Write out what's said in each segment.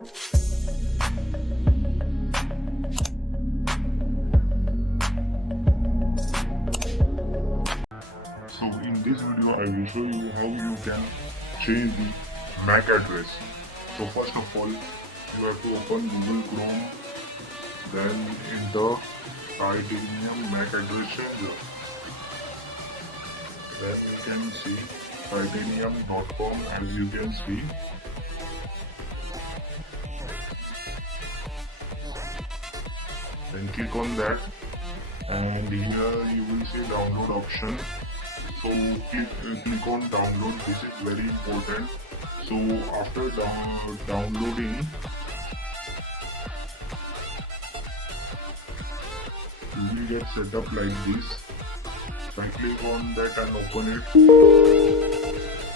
So in this video I will show you how you can change the MAC address. So first of all you have to open Google Chrome, then enter Titanium MAC address changer. Then you can see titanium.com as you can see. Then click on that and here you will see download option. So click on download. This is very important. So after downloading, you will get set up like this. So I click on that and open it.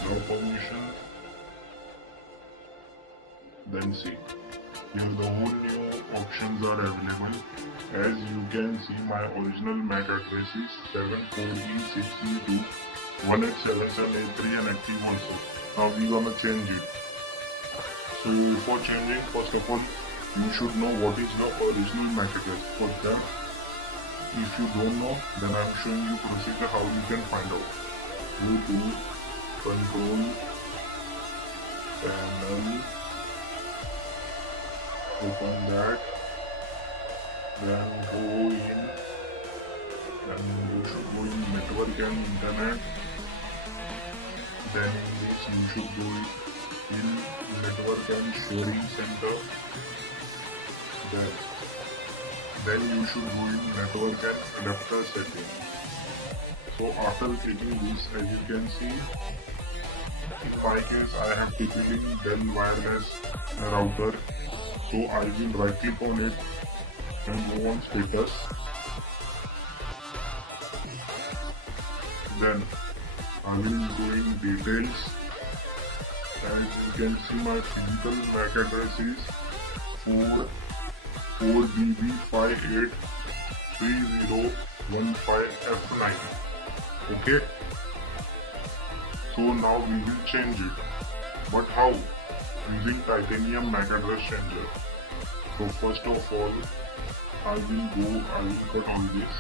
Allow permission. Then see. Here the whole new options are available. As you can see, my original MAC address is 74B632.187.783 and active also. Now we gonna change it. So for changing, first of all, you should know what is the original MAC address. For that, if you don't know, then I am showing you procedure how you can find out. Go to Control Panel. Open that, then go in, then you should go in network and internet, then in this you should go in network and sharing center, then you should go in network and adapter setting. So after clicking this, as you can see, in my case I have taken in Dell wireless router. So I will right click on it and go on status. Then I will go in details. As you can see, my physical MAC address is 4BB583015F9. Okay. So now we will change it. But how? Using Titanium MAC address changer. So first of all, I will cut on this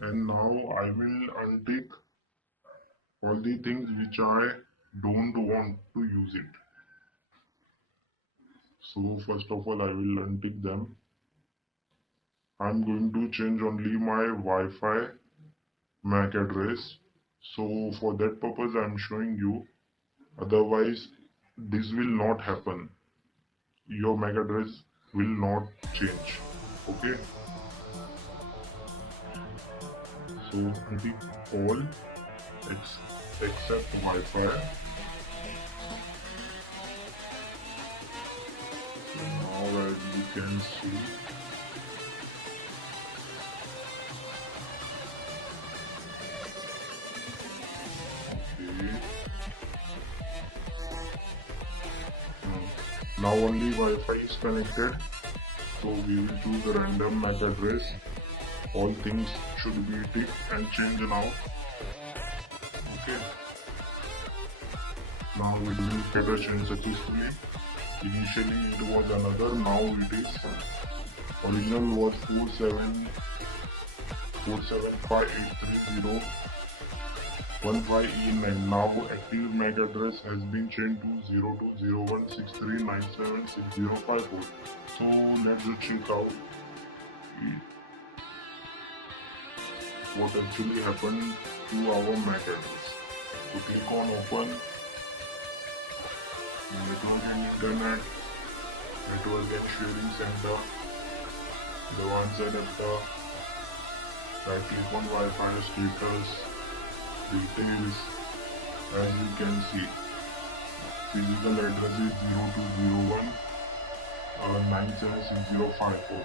and now I will untick all the things which I don't want to use it. So first of all I will untick them. I'm going to change only my Wi-Fi MAC address. So for that purpose I am showing you, otherwise this will not happen. Your MAC address will not change. Okay. So untick all except Wi-Fi. So now as you can see, now only Wi-Fi is connected, so we will choose a random MAC address. All things should be ticked and changed now. Okay. Now it will get a change successfully. Initially it was another, now it is. Original was 4758301 15E9. Now active MAC address has been changed to 020163976054. So let's check out what actually happened to our MAC address. So click on open, network and internet, network and sharing center, the one adapter, right click on Wi-Fi status, details. As you can see, physical address is 0201976054.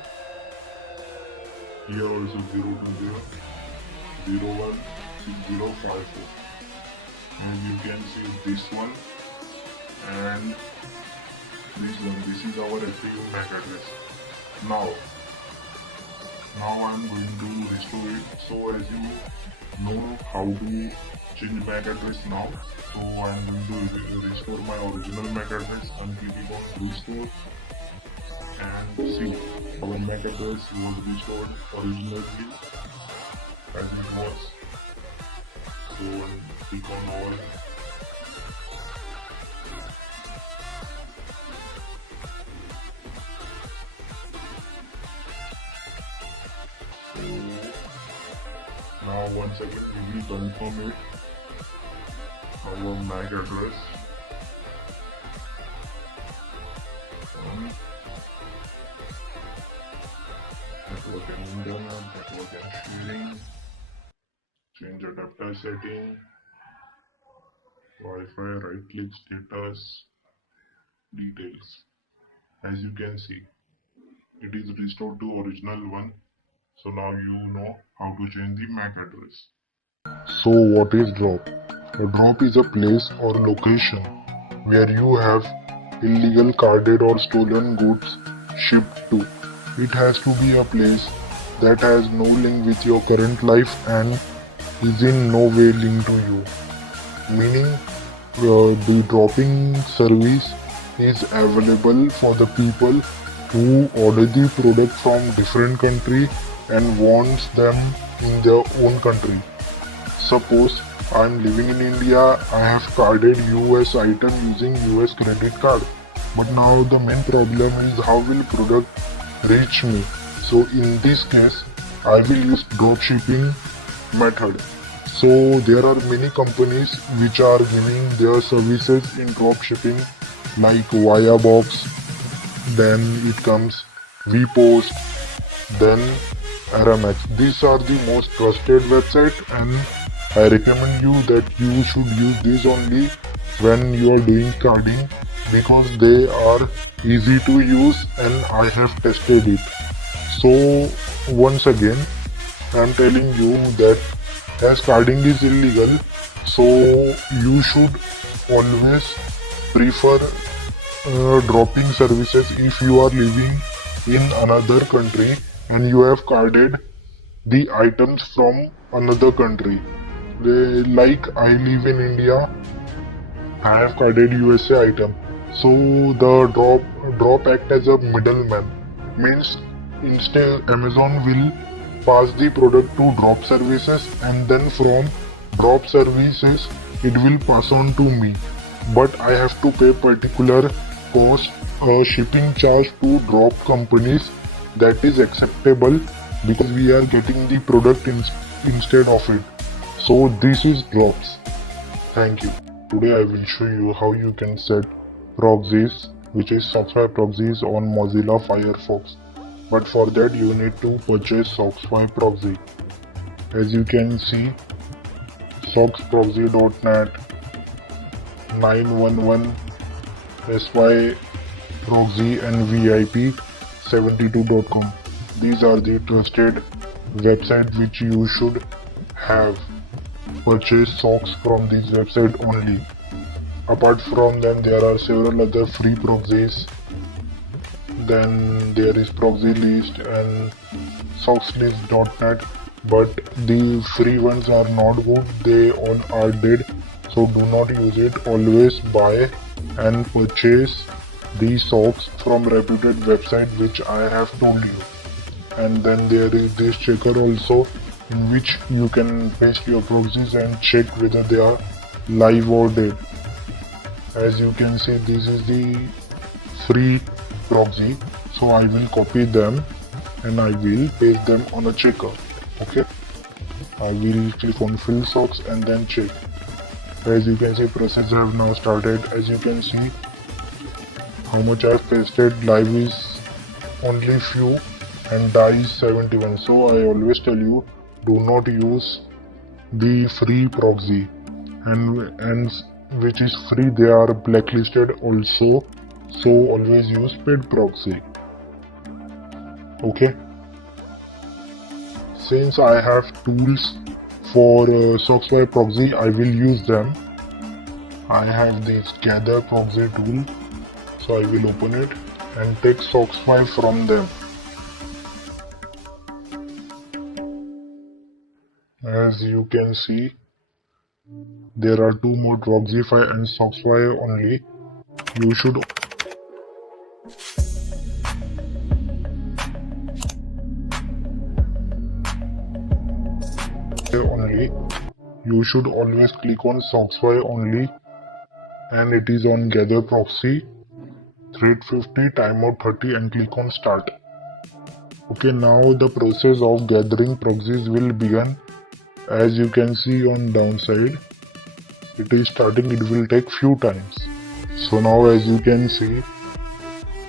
Here also 020016054. And you can see this one and this one. This is our active MAC address. Now Now I'm going to restore it. So as you know how to change MAC address now, so I'm going to restore my original MAC address and click it on restore, and see our MAC address was restored originally as it was. So and click on all. So now once again we will confirm it, our MAC address. Network and internet, network and sharing, change adapter setting, Wi-Fi, right click, status, details. As you can see, it is restored to original one. So now you know how to change the MAC address. So what is drop? A drop is a place or location where you have illegal carded or stolen goods shipped to. It has to be a place that has no link with your current life and is in no way linked to you. Meaning the dropping service is available for the people who order the product from different country and wants them in their own country. Suppose I'm living in India, I have carded US item using US credit card. But now the main problem is how will product reach me. So in this case, I will use drop shipping method. So there are many companies which are giving their services in drop shipping like Viabox, then it comes VPost, then RMX. These are the most trusted website and I recommend you that you should use these only when you are doing carding because they are easy to use and I have tested it. So once again I am telling you that as carding is illegal, so you should always prefer dropping services if you are living in another country and you have carded the items from another country. Like I live in India, I have carded USA item. So the drop act as a middleman. Means instead Amazon will pass the product to drop services and then from drop services it will pass on to me. But I have to pay particular cost shipping charge to drop companies that is acceptable because we are getting the product instead of it. So this is drops. Thank you. Today I will show you how you can set proxies, which is software proxies on Mozilla Firefox. But for that you need to purchase Soxfy proxy. As you can see, soxproxy.net 911 SY proxy and VIP 72.com. These are the trusted website which you should have. Purchase socks from this website only. Apart from them, there are several other free proxies. Then there is ProxyList and sockslist.net, but the free ones are not good. They all are dead. So do not use it. Always buy and purchase the socks from reputed website which I have told you. And then there is this checker also, in which you can paste your proxies and check whether they are live or dead. As you can see, this is the free proxy, so I will copy them and I will paste them on a checker. Okay, I will click on fill socks and then check. As you can see, process have now started. As you can see, how much I have pasted. Live is only few and die is 71. So I always tell you, do not use the free proxy, and which is free they are blacklisted also, so always use paid proxy. Okay, since I have tools for Soxfy proxy, I will use them. I have this gather proxy tool, so I will open it and take Soxfy from them. as you can see, there are two more Proxify and Soxfy only. You should always click on Soxfy only, and it is on Gather Proxy, thread 50, timeout 30, and click on Start. Okay, now the process of gathering proxies will begin. As you can see on downside, it is starting. It will take few times. So now as you can see,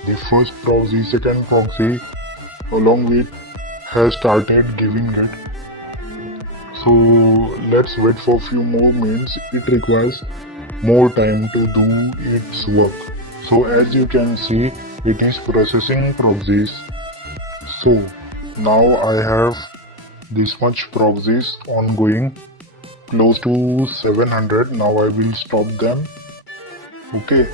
the first proxy, second proxy along with has started giving it. So let's wait for few more minutes. It requires more time to do its work. So as you can see, it is processing proxies. So now I have this much proxies ongoing, close to 700. Now I will stop them. Okay,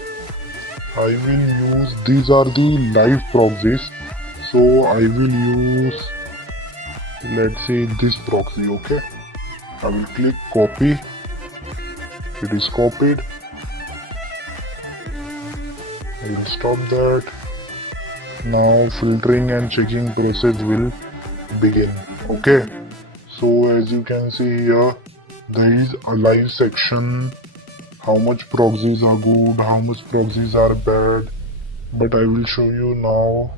I will use, these are the live proxies, so I will use, let's say, this proxy. Okay, I will click copy. It is copied. I will stop that. Now filtering and checking process will begin. Okay, so as you can see here, there is a live section, how much proxies are good, how much proxies are bad, but I will show you now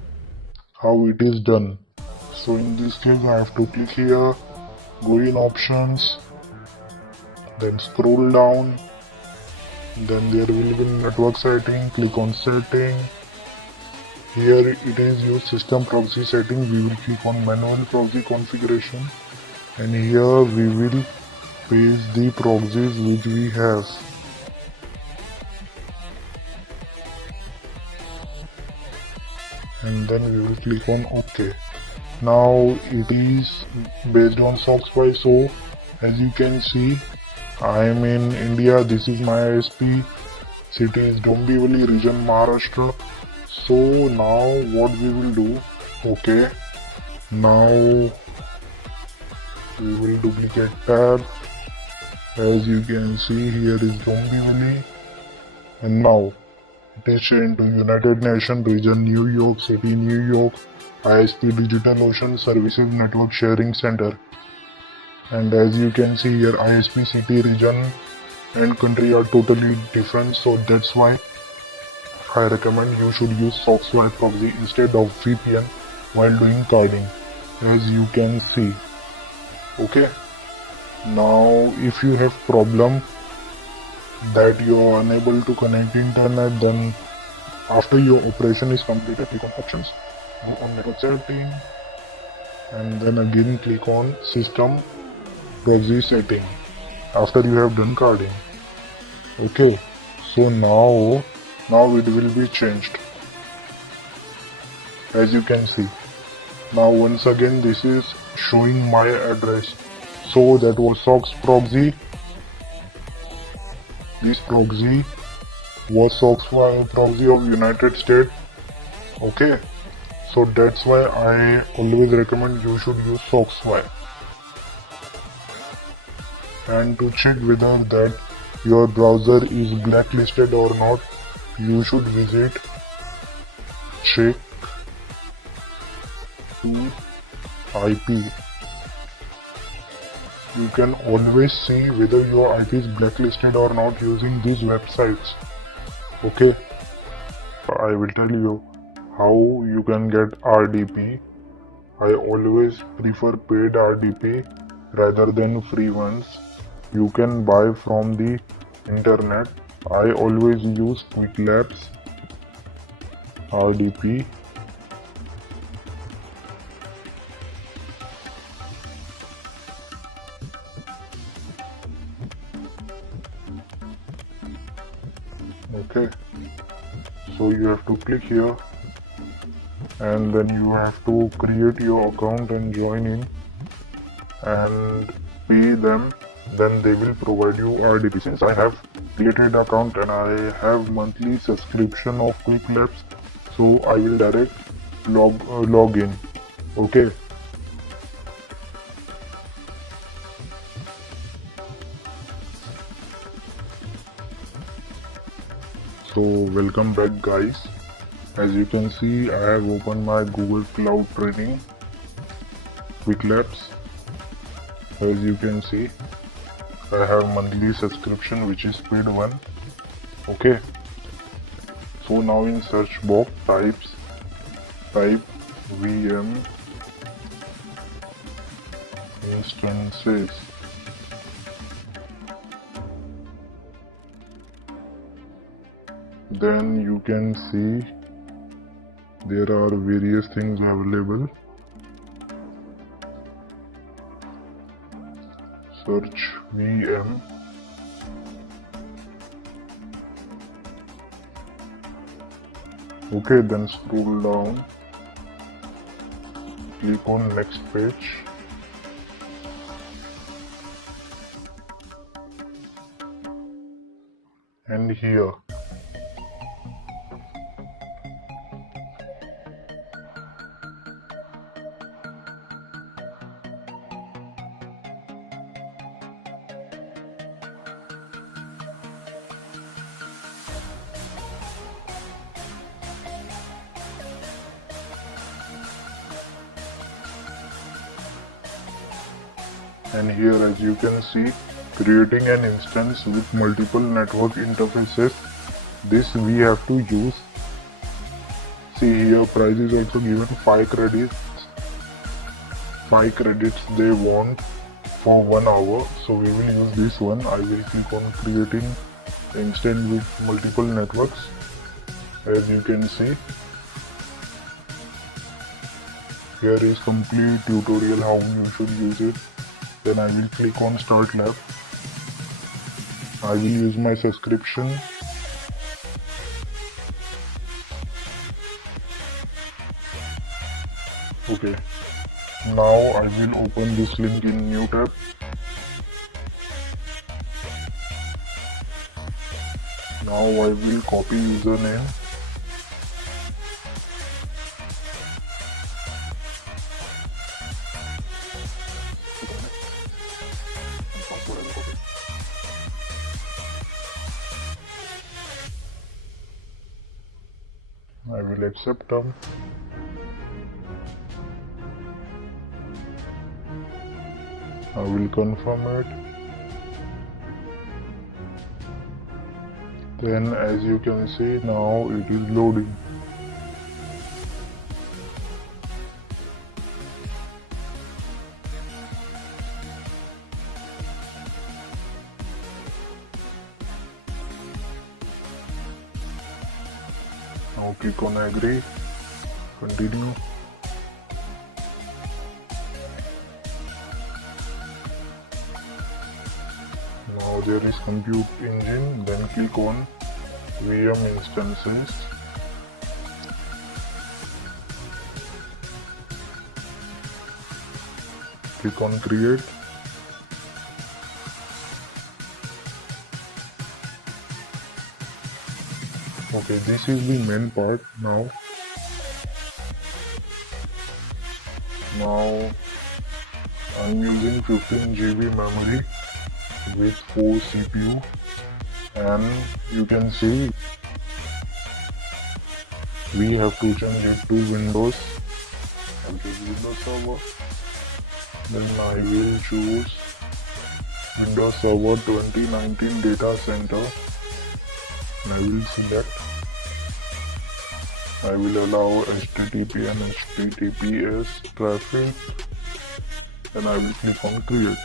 how it is done. So in this case I have to click here, go in options, then scroll down, then there will be network setting, click on setting. Here it is use system proxy setting. We will click on manual proxy configuration, and here we will paste the proxies which we have. And then we will click on OK. Now it is based on Soxfy. So as you can see, I am in India. This is my ISP. City is Dombivli, region Maharashtra. So now what we will do, okay, now we will duplicate tab. As you can see, here is Dombivli, and now it is changed to United Nations region New York City, New York, ISP Digital Ocean Services Network Sharing Center. And as you can see here, ISP city, region and country are totally different, so that's why I recommend you should use Soxfy proxy instead of VPN while doing carding, as you can see. Okay, now if you have problem that you are unable to connect internet, then after your operation is completed, click on options, go on network setting, and then again click on system proxy setting after you have done carding. Okay, so now it will be changed, as you can see. Now once again this is showing my address. So that was Sox proxy. This proxy was Sox proxy of United States. Okay, so that's why I always recommend you should use Soxfy. And to check whether that your browser is blacklisted or not, you should visit check to IP. You can always see whether your IP is blacklisted or not using these websites. Okay, I will tell you how you can get RDP. I always prefer paid RDP rather than free ones. You can buy from the internet. I always use Quick Labs RDP. Okay, so you have to click here, and then you have to create your account and join in and pay them. Then they will provide you RDP. Since I have created account and I have monthly subscription of Quick Labs, so I will direct log in. Okay, So welcome back guys. As you can see, I have opened my Google Cloud Training Quick Labs. As you can see, I have monthly subscription which is paid one. Okay. So now in search box type VM instances. Then you can see there are various things available. Search VM. Okay, then scroll down. Click on next page. And here. And here, as you can see, creating an instance with multiple network interfaces. This we have to use. See here, price is also given 5 credits. 5 credits they want for 1 hour. So we will use this one. I will click on creating instance with multiple networks. As you can see, here is complete tutorial how you should use it. Then I will click on start lab. I will use my subscription. Okay. Now I will open this link in new tab. Now I will copy username. I will accept them. I will confirm it. Then as you can see, now it is loading. Now click on agree, continue. Now there is compute engine, then click on VM instances. Click on create. Okay, this is the main part now. Now I'm using 15 GB memory with 4 CPU, and you can see we have to change it to Windows. I'll choose Windows Server. Then I will choose Windows Server 2019 Data Center. And I will select. I will allow HTTP and HTTPS traffic, and I will click on create.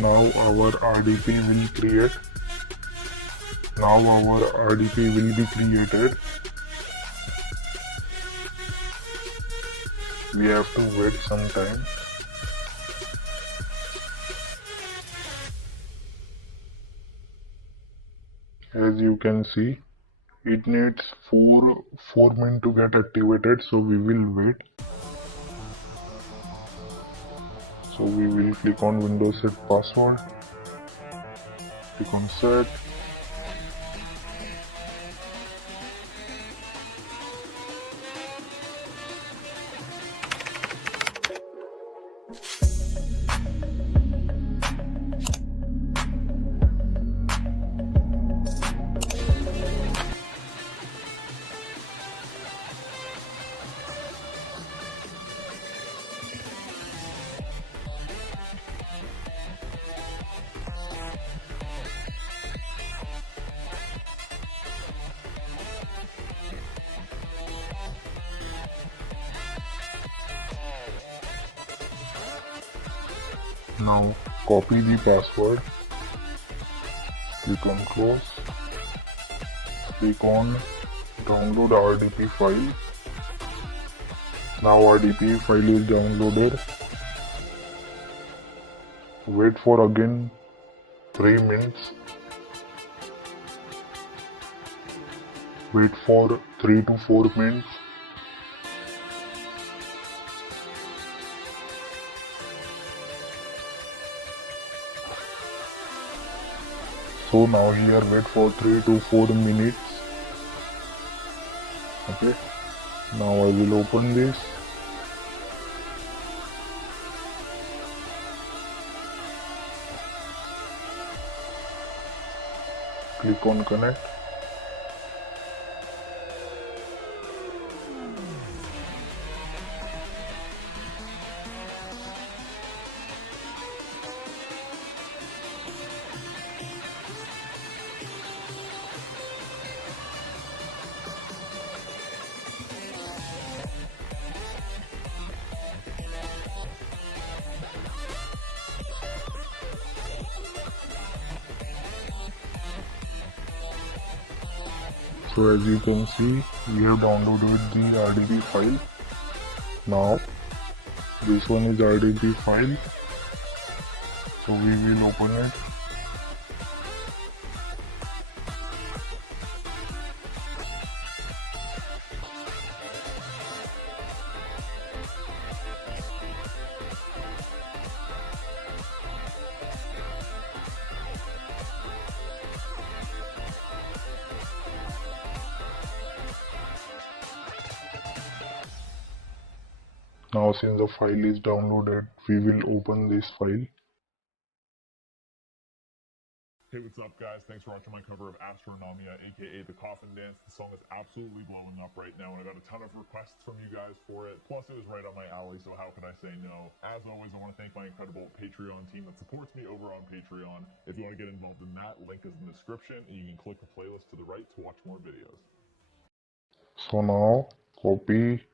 Now our RDP will create. Now our RDP will be created. We have to wait some time. As you can see, it needs 4 minutes to get activated, so we will wait. So we will click on Windows set password, click on set. Now copy the password, click on close, click on download RDP file. Now RDP file is downloaded. Wait for again 3 minutes. Wait for 3 to 4 minutes. So now here wait for 3 to 4 minutes. Okay. Now I will open this. Click on connect. So as you can see, we have downloaded the RDP file. Now this one is RDP file. So we will open it. Now since the file is downloaded, we will open this file. Hey, what's up guys? Thanks for watching my cover of Astronomia, aka The Coffin Dance. The song is absolutely blowing up right now and I got a ton of requests from you guys for it. Plus it was right on my alley, so how could I say no? As always, I want to thank my incredible Patreon team that supports me over on Patreon. If you want to get involved in that, link is in the description and you can click the playlist to the right to watch more videos. So now copy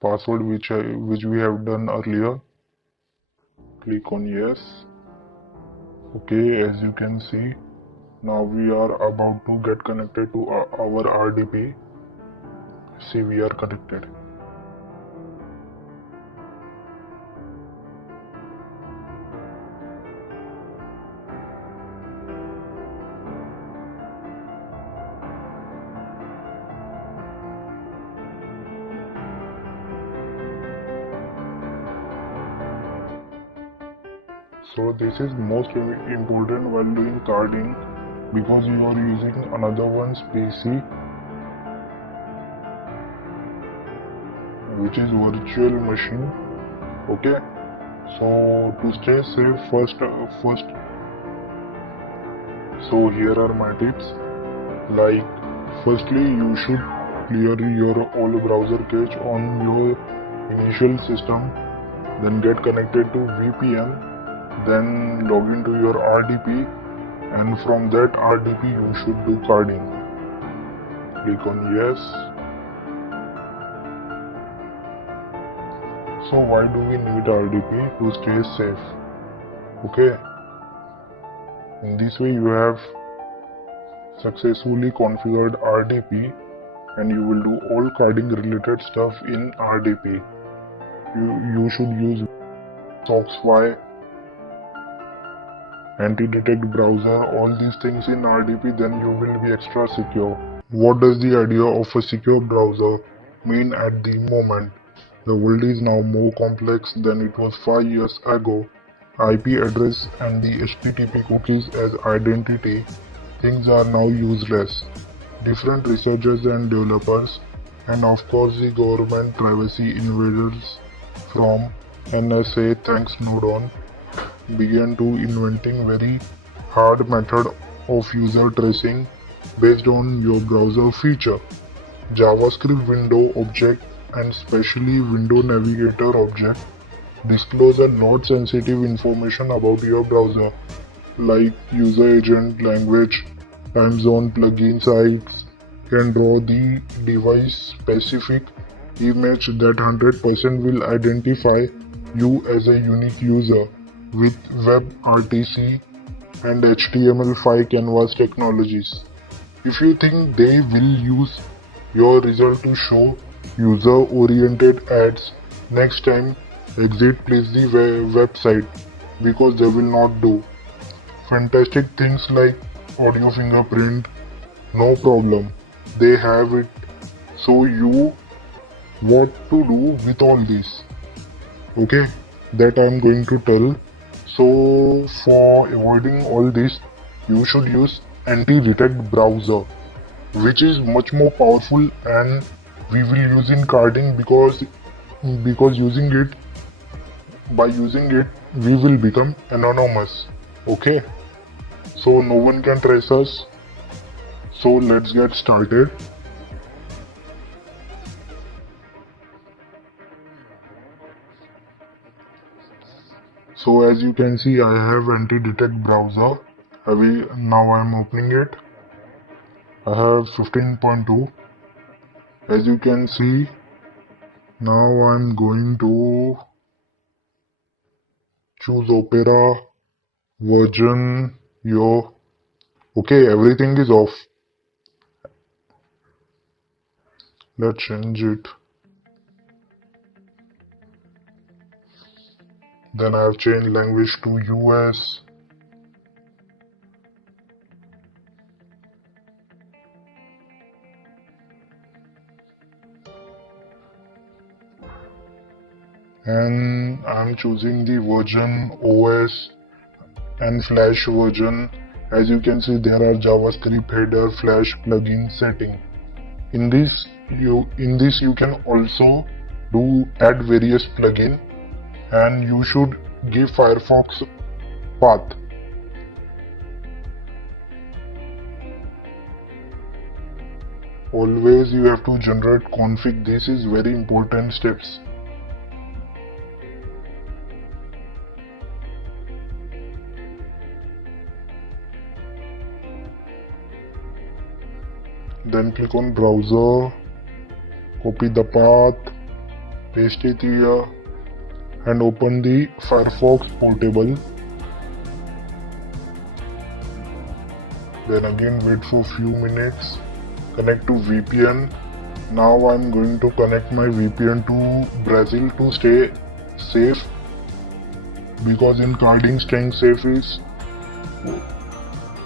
password which we have done earlier. Click on yes. Okay, as you can see, now we are about to get connected to our RDP. See, we are connected. So this is most important while doing carding because you are using another one's PC, which is virtual machine. Okay, so to stay safe, first so here are my tips. Like, firstly, you should clear your all browser cache on your initial system, then get connected to VPN, then log into your RDP, and from that RDP you should do carding. Click on yes. So why do we need RDP? To stay safe. Okay, in this way you have successfully configured RDP and you will do all carding related stuff in RDP. You should use SoxY, anti-detect browser, all these things in RDP, then you will be extra secure. What does the idea of a secure browser mean at the moment? The world is now more complex than it was 5 years ago. IP address and the HTTP cookies as identity, things are now useless. Different researchers and developers, and of course the government privacy invaders from NSA, thanks Snowden, began to inventing very hard method of user tracing based on your browser feature. JavaScript window object and specially window navigator object disclose a not sensitive information about your browser like user agent, language, time zone, plugin sites, can draw the device specific image that 100% will identify you as a unique user with WebRTC and HTML5 canvas technologies. If you think they will use your result to show user-oriented ads next time, exit please the website because they will not do. Fantastic things like audio fingerprint, no problem. They have it. So you what to do with all this? Okay, that I am going to tell. So for avoiding all this, you should use anti-detect browser, which is much more powerful, and we will use in carding because using it we will become anonymous. Okay, so no one can trace us. So let's get started. So as you can see, I have anti-detect browser. Now I am opening it. I have 15.2. As you can see, now I'm going to choose Opera version. Yo, okay, everything is off. Let's change it. Then I have changed language to US. And I'm choosing the version OS and Flash version. As you can see, there are JavaScript header Flash plugin setting. In this you can also do add various plugin, and you should give Firefox path. Always you have to generate config. This is very important steps. Then click on browser, copy the path, paste it here, and open the Firefox portable. Then again wait for few minutes, connect to VPN. Now I'm going to connect my VPN to Brazil to stay safe, because in carding staying safe is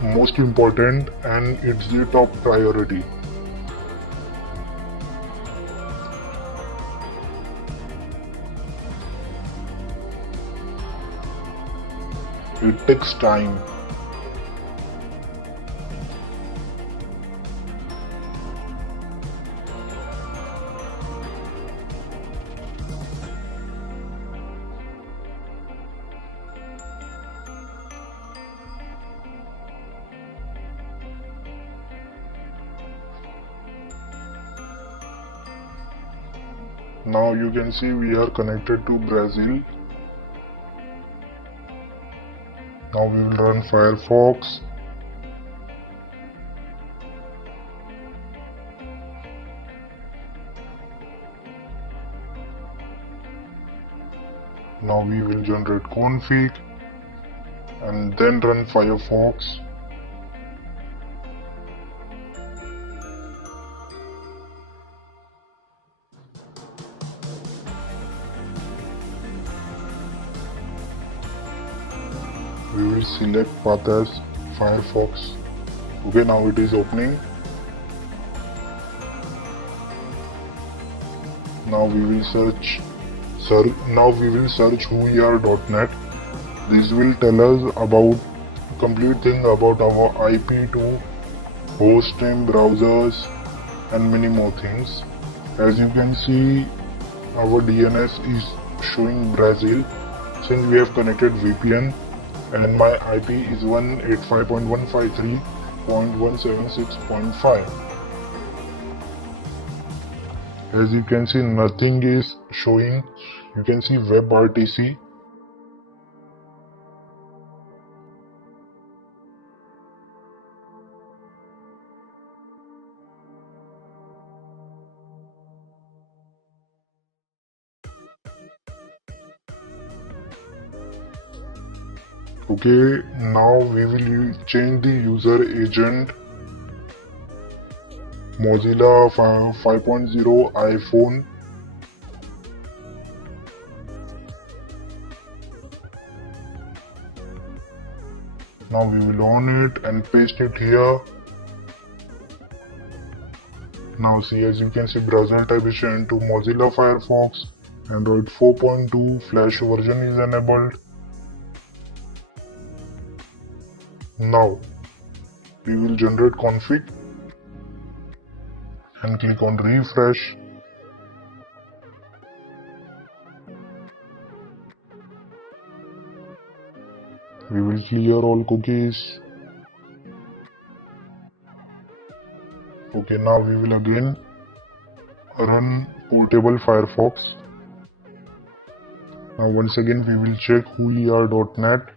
most important and it's the top priority. It takes time. Now you can see we are connected to Brazil. Now we will run Firefox. Now we will generate config and then run Firefox. We will select path as Firefox. Okay, now it is opening. Now we will search whoyar.net. This will tell us about complete thing about our IP to host name, browsers, and many more things. As you can see, our DNS is showing Brazil since we have connected VPN, and my IP is 185.153.176.5. As you can see, nothing is showing. You can see WebRTC. Okay, now we will change the user agent. Mozilla 5.0 iPhone. Now we will on it and paste it here. Now see, as you can see, browser tab is changed to Mozilla Firefox. Android 4.2 Flash version is enabled. Now we will generate config and click on refresh. We will clear all cookies. Okay, now we will again run portable Firefox. Now once again we will check whoer.net.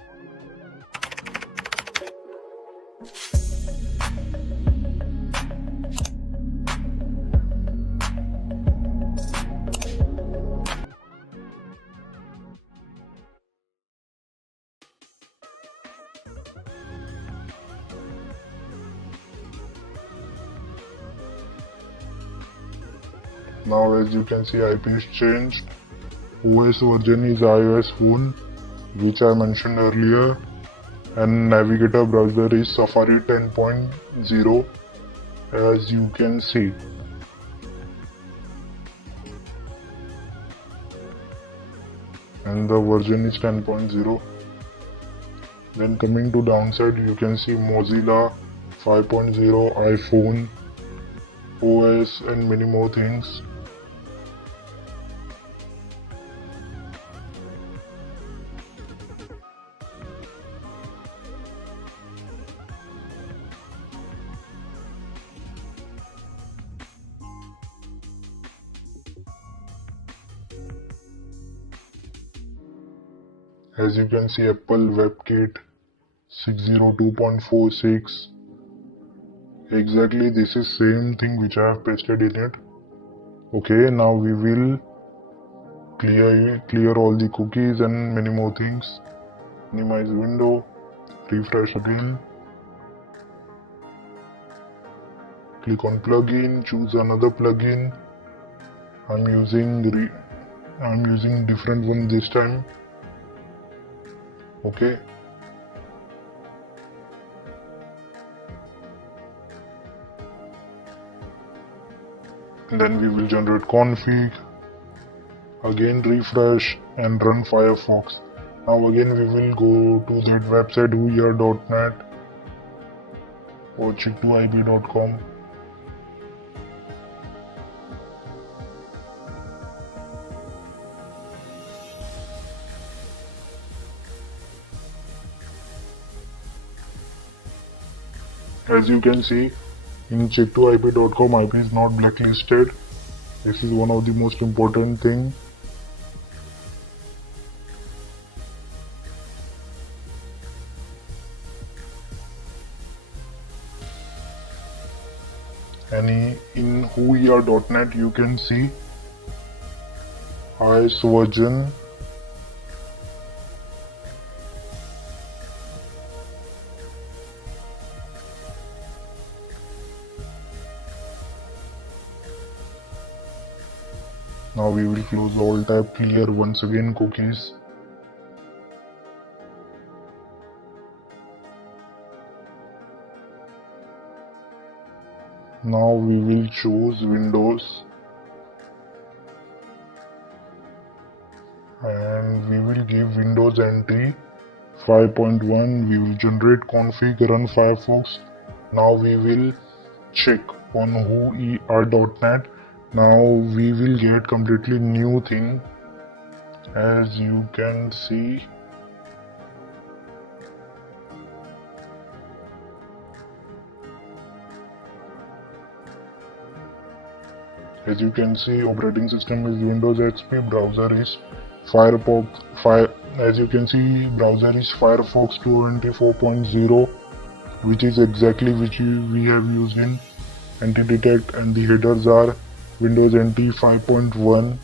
Now as you can see, IP is changed. OS version is iOS phone, which I mentioned earlier, and navigator browser is Safari 10.0, as you can see. And the version is 10.0. Then coming to downside, you can see Mozilla 5.0, iPhone, OS, and many more things. As you can see, Apple WebKit 602.46. Exactly, this is same thing which I have pasted in it. Okay, now we will clear all the cookies and many more things. Minimize window, refresh again. Click on plugin, choose another plugin. I'm using different one this time. Okay. Then we will generate config. Again refresh and run Firefox. Now again we will go to that website whoer.net or check2ib.com. As you can see, in check2ib.com, IP is not blacklisted. This is one of the most important thing. And in whoer.net you can see iOS version. Now we will close all tab, clear once again cookies. Now we will choose Windows and we will give Windows NT 5.1. We will generate config, run Firefox. Now we will check on whoer.net. Now we will get completely new thing. As you can see, operating system is Windows XP, browser is Firefox. As you can see, browser is Firefox 24.0, which is exactly which we have used in anti-detect, and the headers are Windows NT 5.1,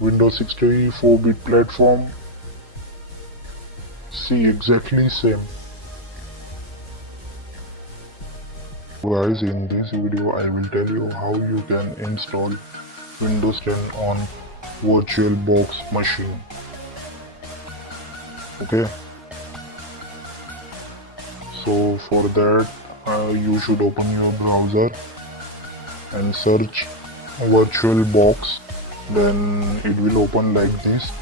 Windows 64-bit platform, See, exactly same. Guys, in this video I will tell you how you can install Windows 10 on VirtualBox machine. Okay, so for that you should open your browser and search VirtualBox. Then it will open like this.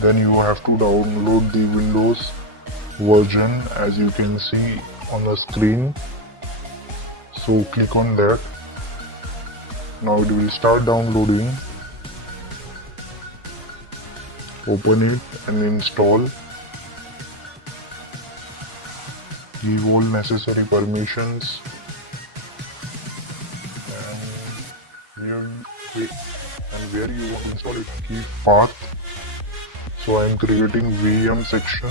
Then you have to download the Windows version as you can see on the screen. So click on that. Now it will start downloading. Open it and install. Give all necessary permissions and where you want to install it, give path. So I am creating VM section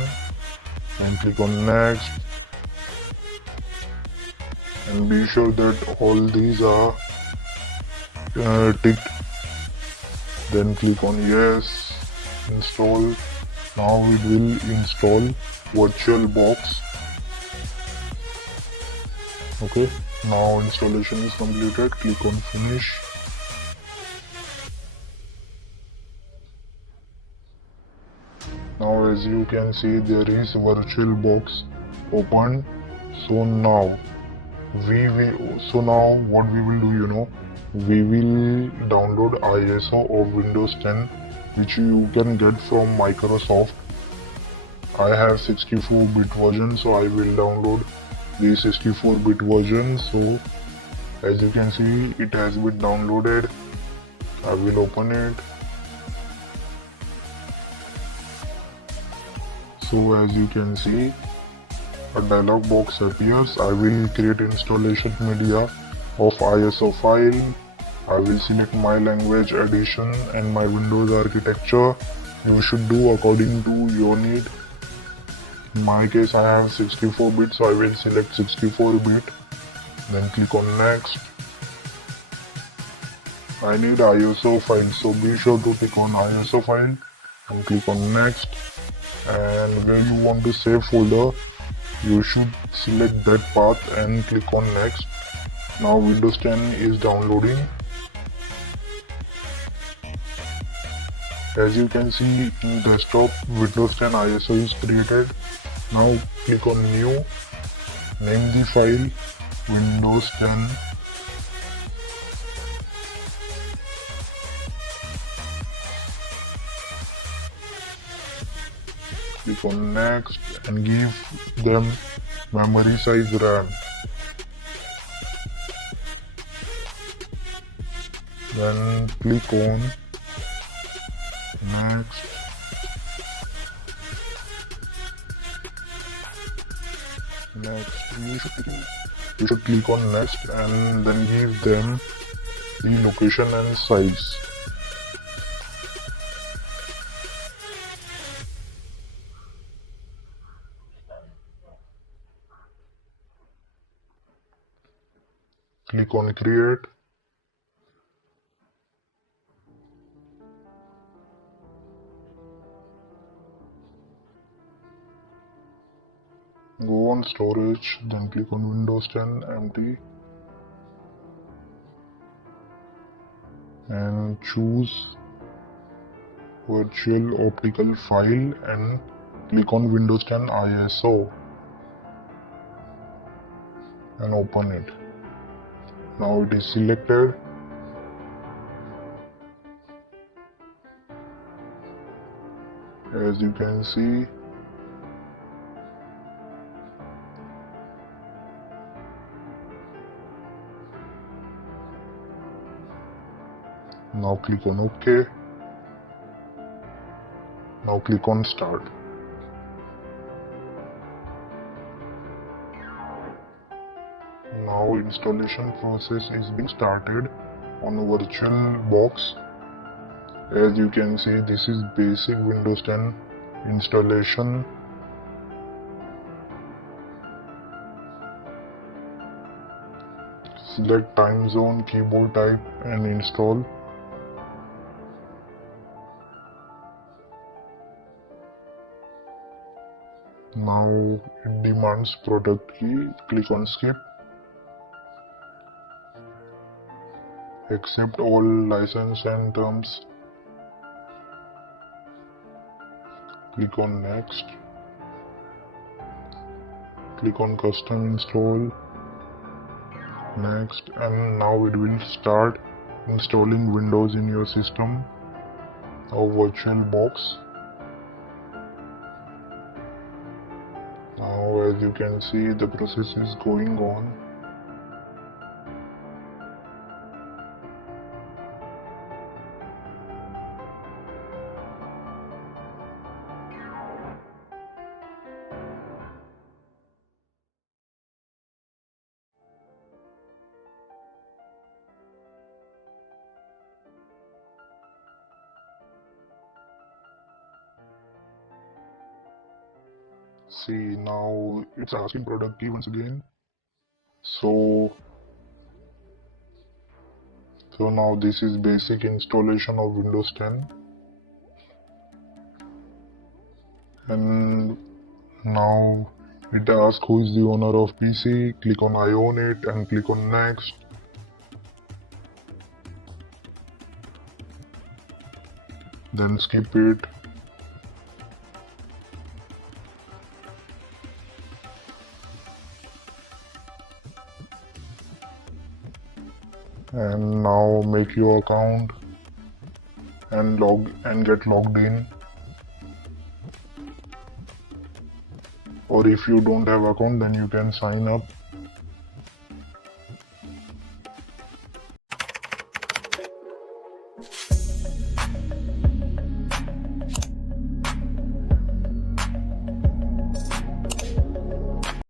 and click on next, and be sure that all these are ticked. Then click on yes, install. Now it will install VirtualBox. Okay, now installation is completed. Click on finish. Now as you can see, there is VirtualBox open. So now what we will do, we will download ISO of Windows 10, which you can get from Microsoft. I have 64-bit version, so I will download the 64-bit version. So as you can see, it has been downloaded. I will open it. So as you can see, a dialog box appears. I will create installation media of ISO file. I will select my language, edition and my Windows architecture. You should do according to your need. In my case I have 64-bit, so I will select 64-bit. Then click on next. I need ISO file, so be sure to click on ISO file and click on next. And where you want to save folder, you should select that path and click on next. Now Windows 10 is downloading. As you can see in desktop, Windows 10 ISO is created. Now click on new, name the file Windows 10. Click on next and give them memory size RAM. Then click on next. You should click on next and then give them the location and size. Click on create. Go on storage, then click on Windows 10 empty and choose virtual optical file and click on Windows 10 ISO and open it. Now it is selected. As you can see, now click on OK. Now click on start. Now installation process is being started on VirtualBox. As you can see, this is basic Windows 10 installation. Select time zone, keyboard type and install. Now it demands product key. Click on skip. Accept all license and terms. Click on next. Click on custom install. Next, and now it will start installing Windows in your system or VirtualBox. Now as you can see, the process is going on. See, now it's asking product key once again. So now this is basic installation of Windows 10, and now it asks who is the owner of PC. Click on I own it and click on next. Then skip it. And now make your account and get logged in. Or if you don't have account, then you can sign up